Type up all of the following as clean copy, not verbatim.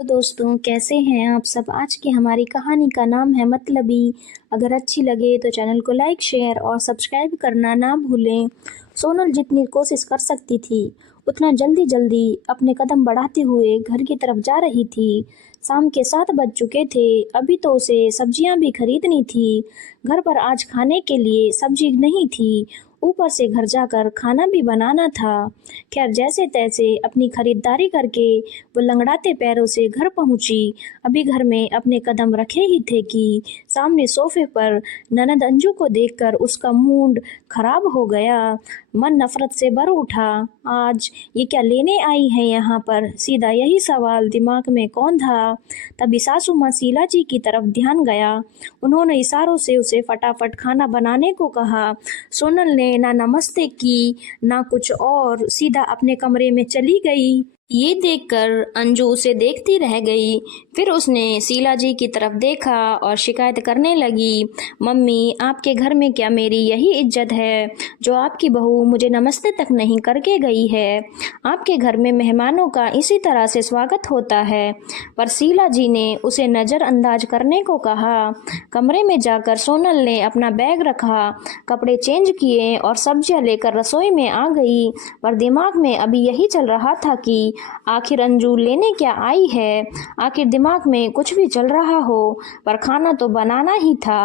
तो दोस्तों कैसे हैं आप सब। आज की हमारी कहानी का नाम है मतलबी। अगर अच्छी लगे तो चैनल को लाइक शेयर और सब्सक्राइब करना ना भूलें। सोनल जितनी कोशिश कर सकती थी उतना जल्दी जल्दी अपने कदम बढ़ाते हुए घर की तरफ जा रही थी। शाम के 7 बज चुके थे। अभी तो उसे सब्जियां भी खरीदनी थी। घर पर आज खाने के लिए सब्जी नहीं थी, ऊपर से घर जाकर खाना भी बनाना था। खैर जैसे तैसे अपनी खरीदारी करके वो लंगड़ाते पैरों से घर पहुंची। अभी घर में अपने कदम रखे ही थे कि सामने सोफे पर ननद अंजू को देखकर उसका मूड खराब हो गया। मन नफरत से भर उठा। आज ये क्या लेने आई है यहाँ पर, सीधा यही सवाल दिमाग में कौन था। तभी सासू माँ शीला जी की तरफ ध्यान गया। उन्होंने इशारों से उसे फटाफट खाना बनाने को कहा। सोनल ने ना नमस्ते की ना कुछ और, सीधा अपने कमरे में चली गई। ये देखकर अंजू उसे देखती रह गई। फिर उसने शीला जी की तरफ देखा और शिकायत करने लगी, मम्मी आपके घर में क्या मेरी यही इज्जत है जो आपकी बहू मुझे नमस्ते तक नहीं करके गई है। आपके घर में मेहमानों का इसी तरह से स्वागत होता है। पर शीला जी ने उसे नज़रअंदाज करने को कहा। कमरे में जाकर सोनल ने अपना बैग रखा, कपड़े चेंज किए और सब्जियां लेकर रसोई में आ गई। पर दिमाग में अभी यही चल रहा था कि आखिर अंजू लेने क्या आई है। आखिर दिमाग में कुछ भी चल रहा हो पर खाना तो बनाना ही था।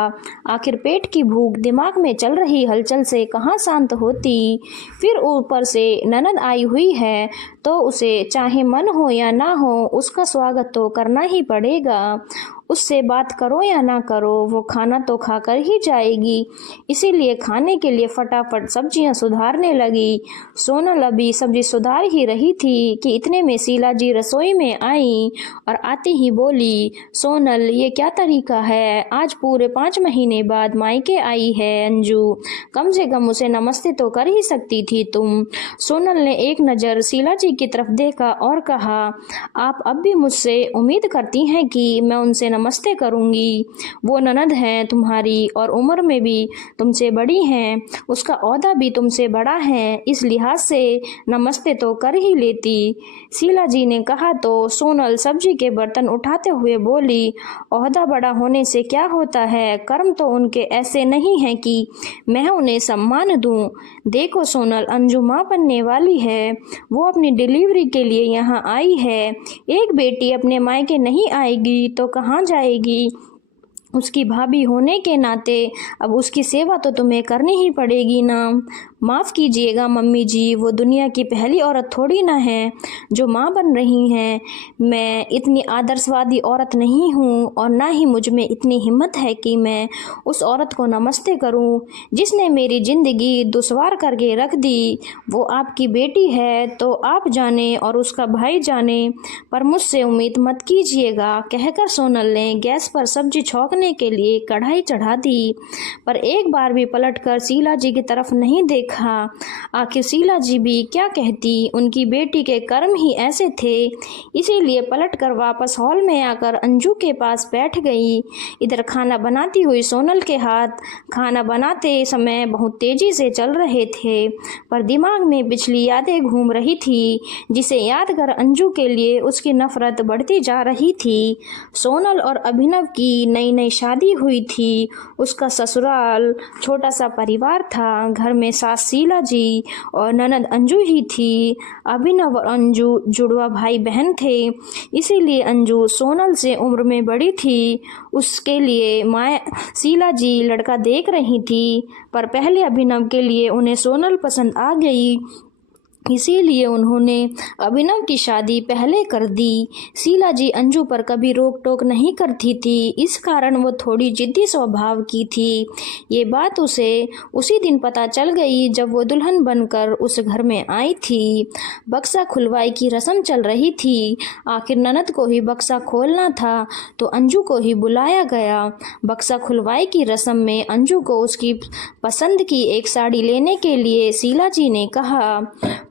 आखिर पेट की भूख दिमाग में चल रही हलचल से कहाँ शांत होती। फिर ऊपर से ननद आई हुई है तो उसे चाहे मन हो या ना हो उसका स्वागत तो करना ही पड़ेगा। उससे बात करो या ना करो वो खाना तो खाकर ही जाएगी। इसीलिए खाने के लिए फटाफट सब्जियां सुधारने लगी। सोनल अभी सब्जी सुधार ही रही थी कि इतने में शीला जी रसोई में आई और आती ही बोली, सोनल ये क्या तरीका है, आज पूरे 5 महीने बाद मायके आई है अंजू, कम से कम उसे नमस्ते तो कर ही सकती थी तुम। सोनल ने एक नज़र शीला जी की तरफ देखा और कहा, आप अब भी मुझसे उम्मीद करती हैं कि मैं उनसे नमस्ते करूंगी। वो ननद हैं तुम्हारी और उम्र में भी तुमसे बड़ी हैं, उसका ओहदा भी तुमसे बड़ा है, इस लिहाज से नमस्ते तो कर ही लेती। शीला जी ने कहा तो सोनल सब्जी के बर्तन उठाते हुए बोली, ओहदा बड़ा होने से क्या होता है, कर्म तो उनके ऐसे नहीं हैं कि मैं उन्हें सम्मान दूं। देखो सोनल अंजू माँ बनने वाली है, वो अपनी डिलीवरी के लिए यहाँ आई है। एक बेटी अपने मायके नहीं आएगी तो कहाँ जाएगी। उसकी भाभी होने के नाते अब उसकी सेवा तो तुम्हें करनी ही पड़ेगी ना। माफ़ कीजिएगा मम्मी जी, वो दुनिया की पहली औरत थोड़ी ना है जो माँ बन रही हैं। मैं इतनी आदर्शवादी औरत नहीं हूँ और ना ही मुझ में इतनी हिम्मत है कि मैं उस औरत को नमस्ते करूँ जिसने मेरी ज़िंदगी दुश्वार करके रख दी। वो आपकी बेटी है तो आप जाने और उसका भाई जाने, पर मुझसे उम्मीद मत कीजिएगा, कहकर सोनल ने गैस पर सब्जी छौंकने के लिए कढ़ाई चढ़ा दी। पर एक बार भी पलटकर शीला जी की तरफ नहीं देखा। आखिर शीला जी भी क्या कहती, उनकी बेटी के कर्म ही ऐसे थे। इसीलिए पलटकर वापस हॉल में आकर अंजू के पास बैठ गई। इधर खाना बनाती हुई सोनल के हाथ खाना बनाते समय बहुत तेजी से चल रहे थे, पर दिमाग में पिछली यादें घूम रही थी जिसे याद कर अंजू के लिए उसकी नफरत बढ़ती जा रही थी। सोनल और अभिनव की नई नई शादी हुई थी। उसका ससुराल छोटा सा परिवार था। घर में सास शीला जी और ननद अंजू ही थी। अभिनव और अंजू जुड़वा भाई बहन थे, इसीलिए अंजू सोनल से उम्र में बड़ी थी। उसके लिए माँ शीला जी लड़का देख रही थी, पर पहले अभिनव के लिए उन्हें सोनल पसंद आ गई, इसीलिए उन्होंने अभिनव की शादी पहले कर दी। शीला जी अंजू पर कभी रोक टोक नहीं करती थी, इस कारण वो थोड़ी जिद्दी स्वभाव की थी। ये बात उसे उसी दिन पता चल गई जब वो दुल्हन बनकर उस घर में आई थी। बक्सा खुलवाई की रस्म चल रही थी। आखिर ननद को ही बक्सा खोलना था तो अंजू को ही बुलाया गया। बक्सा खुलवाई की रस्म में अंजू को उसकी पसंद की एक साड़ी लेने के लिए शीला जी ने कहा,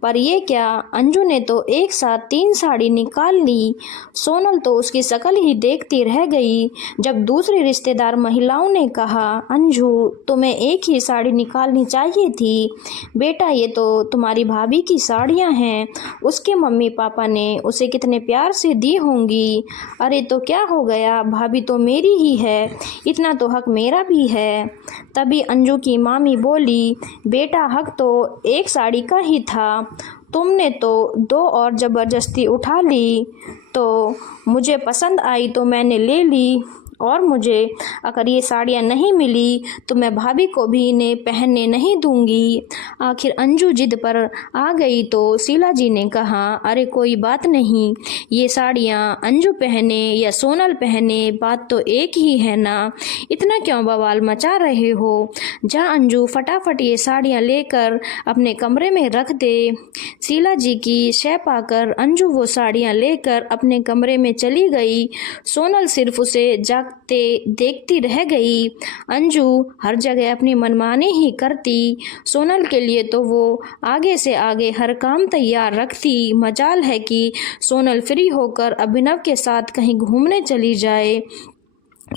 पर ये क्या, अंजू ने तो एक साथ 3 साड़ी निकाल ली। सोनल तो उसकी शक्ल ही देखती रह गई। जब दूसरी रिश्तेदार महिलाओं ने कहा, अंजू तुम्हें एक ही साड़ी निकालनी चाहिए थी बेटा, ये तो तुम्हारी भाभी की साड़ियाँ हैं, उसके मम्मी पापा ने उसे कितने प्यार से दी होंगी। अरे तो क्या हो गया, भाभी तो मेरी ही है, इतना तो हक मेरा भी है। तभी अंजू की मामी बोली, बेटा हक तो एक साड़ी का ही था, तुमने तो 2 और ज़बरदस्ती उठा ली, तो मुझे पसंद आई तो मैंने ले ली, और मुझे अगर ये साड़ियाँ नहीं मिली तो मैं भाभी को भी इन्हें पहनने नहीं दूंगी। आखिर अंजू जिद पर आ गई तो शीला जी ने कहा, अरे कोई बात नहीं, ये साड़ियाँ अंजू पहने या सोनल पहने बात तो एक ही है ना, इतना क्यों बवाल मचा रहे हो। जा अंजू फटाफट ये साड़ियाँ लेकर अपने कमरे में रख दे। शीला जी की शय पाकर अंजू वो साड़ियाँ लेकर अपने कमरे में चली गई। सोनल सिर्फ उसे देखती रह गई। अंजू हर जगह अपनी मनमानी ही करती। सोनल के लिए तो वो आगे से आगे हर काम तैयार रखती। मजाल है कि सोनल फ्री होकर अभिनव के साथ कहीं घूमने चली जाए।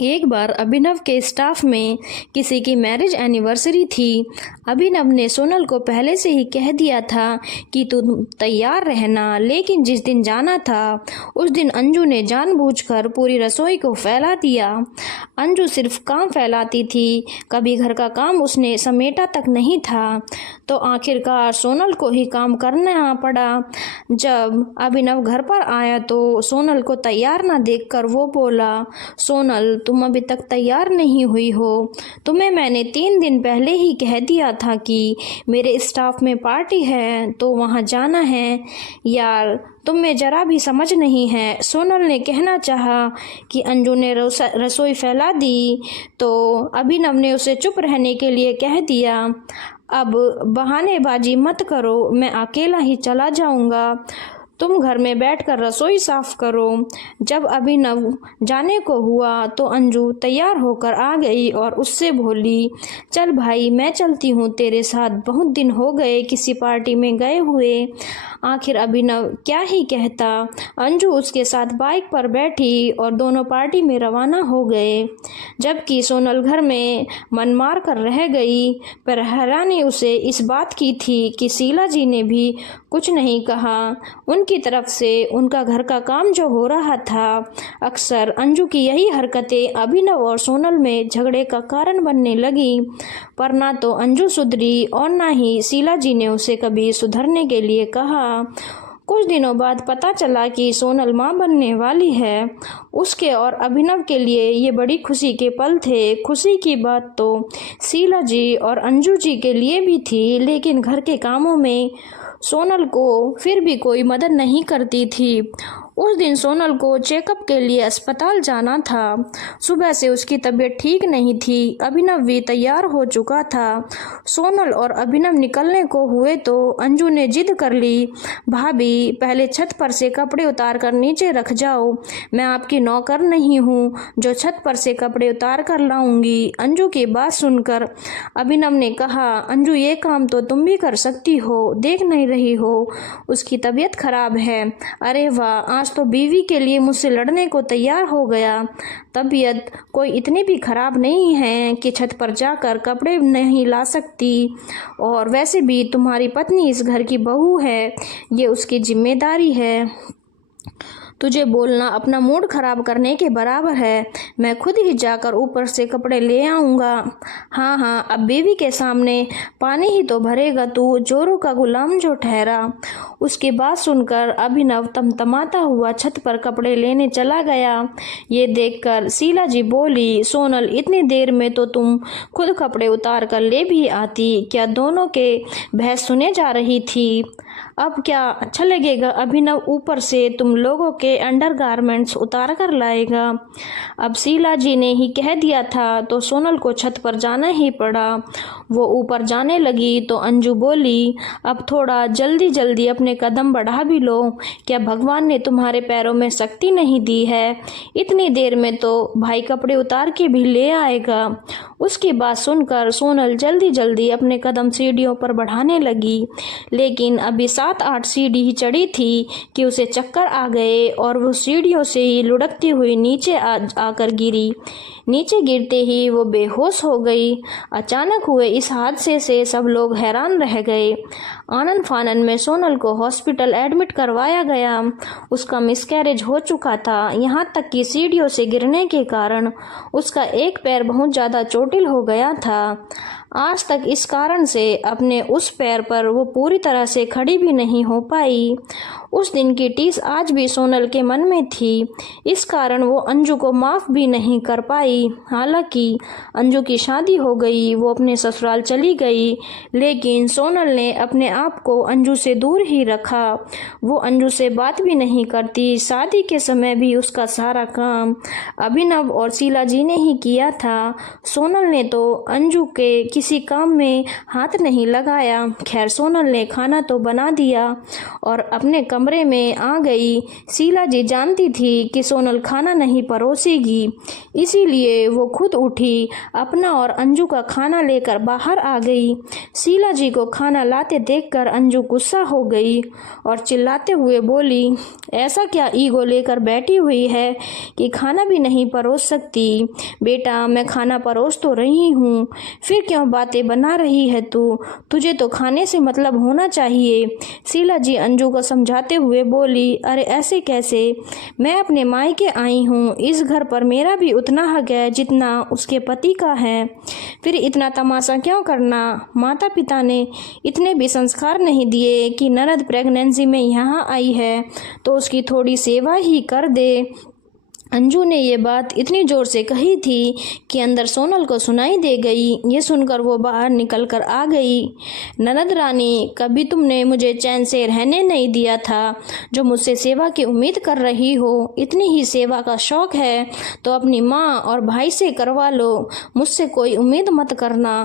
एक बार अभिनव के स्टाफ में किसी की मैरिज एनिवर्सरी थी। अभिनव ने सोनल को पहले से ही कह दिया था कि तुम तैयार रहना, लेकिन जिस दिन जाना था उस दिन अंजू ने जानबूझकर पूरी रसोई को फैला दिया। अंजू सिर्फ काम फैलाती थी, कभी घर का काम उसने समेटा तक नहीं था, तो आखिरकार सोनल को ही काम करना पड़ा। जब अभिनव घर पर आया तो सोनल को तैयार ना देखकर वो बोला, सोनल तुम अभी तक तैयार नहीं हुई हो, तुम्हें मैंने 3 दिन पहले ही कह दिया था कि मेरे स्टाफ में पार्टी है तो वहाँ जाना है। यार तुम में जरा भी समझ नहीं है। सोनल ने कहना चाहा कि अंजू ने रसोई फैला दी, तो अभिनव ने उसे चुप रहने के लिए कह दिया, अब बहानेबाजी मत करो, मैं अकेला ही चला जाऊंगा, तुम घर में बैठकर रसोई साफ करो। जब अभिनव जाने को हुआ तो अंजू तैयार होकर आ गई और उससे बोली, चल भाई मैं चलती हूँ तेरे साथ, बहुत दिन हो गए किसी पार्टी में गए हुए। आखिर अभिनव क्या ही कहता। अंजू उसके साथ बाइक पर बैठी और दोनों पार्टी में रवाना हो गए, जबकि सोनल घर में मन मार कर रह गई। पर हैरानी उसे इस बात की थी कि शीला जी ने भी कुछ नहीं कहा। उनकी तरफ से उनका घर का काम जो हो रहा था, अक्सर अंजू की यही हरकतें अभिनव और सोनल में झगड़े का कारण बनने लगी। पर ना तो अंजू सुधरी और ना ही शीला जी ने उसे कभी सुधरने के लिए कहा। कुछ दिनों बाद पता चला कि सोनल मां बनने वाली है। उसके और अभिनव के लिए ये बड़ी खुशी के पल थे। खुशी की बात तो शीला जी और अंजू जी के लिए भी थी, लेकिन घर के कामों में सोनल को फिर भी कोई मदद नहीं करती थी। उस दिन सोनल को चेकअप के लिए अस्पताल जाना था। सुबह से उसकी तबीयत ठीक नहीं थी। अभिनव भी तैयार हो चुका था। सोनल और अभिनव निकलने को हुए तो अंजू ने जिद कर ली, भाभी पहले छत पर से कपड़े उतार कर नीचे रख जाओ, मैं आपकी नौकर नहीं हूँ जो छत पर से कपड़े उतार कर लाऊंगी। अंजू की बात सुनकर अभिनव ने कहा, अंजू ये काम तो तुम भी कर सकती हो, देख नहीं रही हो उसकी तबीयत खराब है। अरे वाह, आज तो बीवी के लिए मुझसे लड़ने को तैयार हो गया। तबीयत कोई इतनी भी खराब नहीं है कि छत पर जाकर कपड़े नहीं ला सकती, और वैसे भी तुम्हारी पत्नी इस घर की बहू है, ये उसकी जिम्मेदारी है। तुझे बोलना अपना मूड खराब करने के बराबर है। मैं खुद ही जाकर ऊपर से कपड़े ले आऊँगा। हाँ हाँ, अब बीवी के सामने पानी ही तो भरेगा तू, जोरों का गुलाम जो ठहरा। उसकी बात सुनकर अभिनव तमतमाता हुआ छत पर कपड़े लेने चला गया। ये देखकर शीला जी बोली, सोनल इतनी देर में तो तुम खुद कपड़े उतार कर ले भी आती, क्या दोनों के बहस सुने जा रही थी। अब क्या अच्छा लगेगा अभिनव ऊपर से तुम लोगों के अंडरगारमेंट्स उतार कर लाएगा। अब शीला जी ने ही कह दिया था तो सोनल को छत पर जाना ही पड़ा। वो ऊपर जाने लगी तो अंजू बोली, अब थोड़ा जल्दी जल्दी अपने कदम बढ़ा भी लो, क्या भगवान ने तुम्हारे पैरों में शक्ति नहीं दी है। इतनी देर में तो भाई कपड़े उतार के भी ले आएगा। उसकी बात सुनकर सोनल जल्दी जल्दी अपने कदम सीढ़ियों पर बढ़ाने लगी, लेकिन अभी 7-8 सीढ़ी ही चढ़ी थी कि उसे चक्कर आ गए और वो सीढ़ियों से ही लुढ़कती हुई नीचे आकर गिरी। नीचे गिरते ही वो बेहोश हो गई। अचानक हुए इस हादसे से सब लोग हैरान रह गए। आनन फानन में सोनल को हॉस्पिटल एडमिट करवाया गया। उसका मिसकैरेज हो चुका था, यहाँ तक कि सीढ़ियों से गिरने के कारण उसका एक पैर बहुत ज़्यादा चोटिल हो गया था। आज तक इस कारण से अपने उस पैर पर वो पूरी तरह से खड़ी भी नहीं हो पाई। उस दिन की टीस आज भी सोनल के मन में थी। इस कारण वो अंजू को माफ़ भी नहीं कर पाई। हालांकि अंजू की शादी हो गई, वो अपने ससुराल चली गई, लेकिन सोनल ने अपने आप को अंजू से दूर ही रखा। वो अंजू से बात भी नहीं करती। शादी के समय भी उसका सारा काम अभिनव और शीला जी ने ही किया था। सोनल ने तो अंजू के किसी काम में हाथ नहीं लगाया। खैर, सोनल ने खाना तो बना दिया और अपने कमरे में आ गई। शीला जी जानती थी कि सोनल खाना नहीं परोसेगी, इसीलिए वो खुद उठी, अपना और अंजू का खाना लेकर बाहर आ गई। शीला जी को खाना लाते देखकर अंजू गुस्सा हो गई और चिल्लाते हुए बोली, ऐसा क्या ईगो लेकर बैठी हुई है कि खाना भी नहीं परोस सकती? बेटा, मैं खाना परोस तो रही हूँ, फिर क्यों बातें बना रही है तू? तुझे तो खाने से मतलब होना चाहिए। शीला जी अंजू को समझाते हुए बोली, अरे ऐसे कैसे? मैं अपने मायके आई हूँ, इस घर पर मेरा भी उतना हक है जितना उसके पति का है। फिर इतना तमाशा क्यों करना? माता पिता ने इतने भी संस्कार नहीं दिए कि ननद प्रेगनेंसी में यहाँ आई है तो उसकी थोड़ी सेवा ही कर दे। अंजू ने ये बात इतनी ज़ोर से कही थी कि अंदर सोनल को सुनाई दे गई। ये सुनकर वो बाहर निकल कर आ गई। ननद रानी, कभी तुमने मुझे चैन से रहने नहीं दिया था। जो मुझसे सेवा की उम्मीद कर रही हो, इतनी ही सेवा का शौक़ है तो अपनी माँ और भाई से करवा लो, मुझसे कोई उम्मीद मत करना।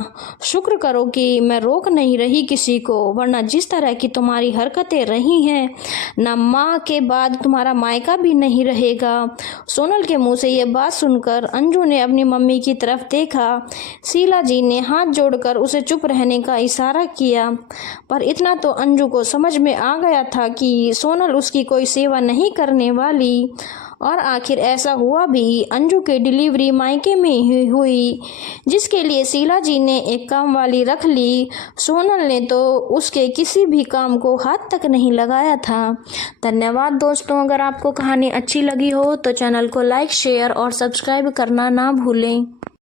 शुक्र करो कि मैं रोक नहीं रही किसी को, वरना जिस तरह की तुम्हारी हरकतें रही हैं, ना माँ के बाद तुम्हारा मायका भी नहीं रहेगा। सोनल के मुंह से ये बात सुनकर अंजू ने अपनी मम्मी की तरफ देखा। शीला जी ने हाथ जोड़कर उसे चुप रहने का इशारा किया, पर इतना तो अंजू को समझ में आ गया था कि सोनल उसकी कोई सेवा नहीं करने वाली। और आखिर ऐसा हुआ भी। अंजू की डिलीवरी मायके में ही हुई, जिसके लिए शीला जी ने एक काम वाली रख ली। सोनल ने तो उसके किसी भी काम को हाथ तक नहीं लगाया था। धन्यवाद दोस्तों। अगर आपको कहानी अच्छी लगी हो तो चैनल को लाइक, शेयर और सब्सक्राइब करना ना भूलें।